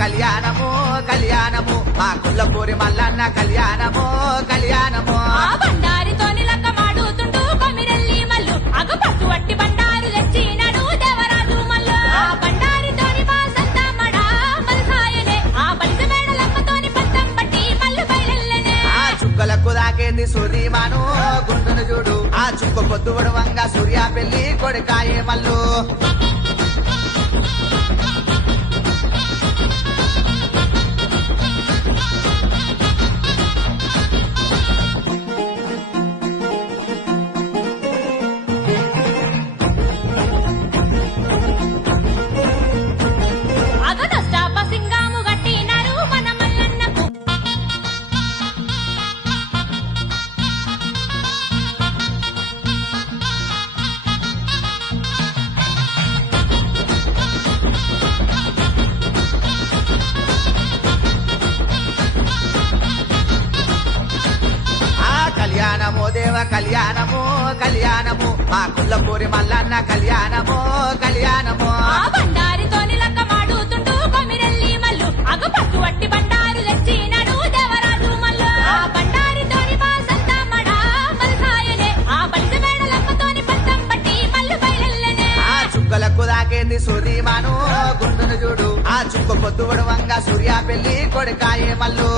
కళ్యాణము కళ్యాణము మా కుల్లపూరి మల్లన్న కళ్యాణము కళ్యాణము బండారితోని లక్క మాడుతుంటూ కొమిరెల్లి మల్లు అగపట్టు వట్టి బండారు తెచ్చినాడు దేవరాజు మల్లు బండారితోని బాసంతమడా మలసాయనే ఆ బలిస మేడలమ్మతోని పట్టం పట్టి మల్లు బయలెల్లనే చుక్కలకు దాకేంది సూర్యమాను గుండును చూడు ఆ చుక్క పొద్దు వడవంగా సూర్య పెళ్లి కొడుకాయే మల్లు కళ్యాణము దేవ కళ్యాణము కళ్యాణము మా కుల్లపూరి మల్లన్న కళ్యాణము కళ్యాణము బండారితోని లక్క మాడుతుంటూ కొమిరెల్లి మల్లు అగపట్టు వట్టి బండారు తెచ్చినాడు దేవరాజు మల్లు బండారితోని బాసంతమడా మలసాయనే ఆ బలిస మేడలమ్మతోని పట్టం పట్టి మల్లు బయలెల్లనే చుక్కలకు దాకేంది సూర్యమాను గుండును చూడు ఆ చుక్క పొద్దు వడవంగా సూర్య పెళ్లి కొడుకాయే మల్లు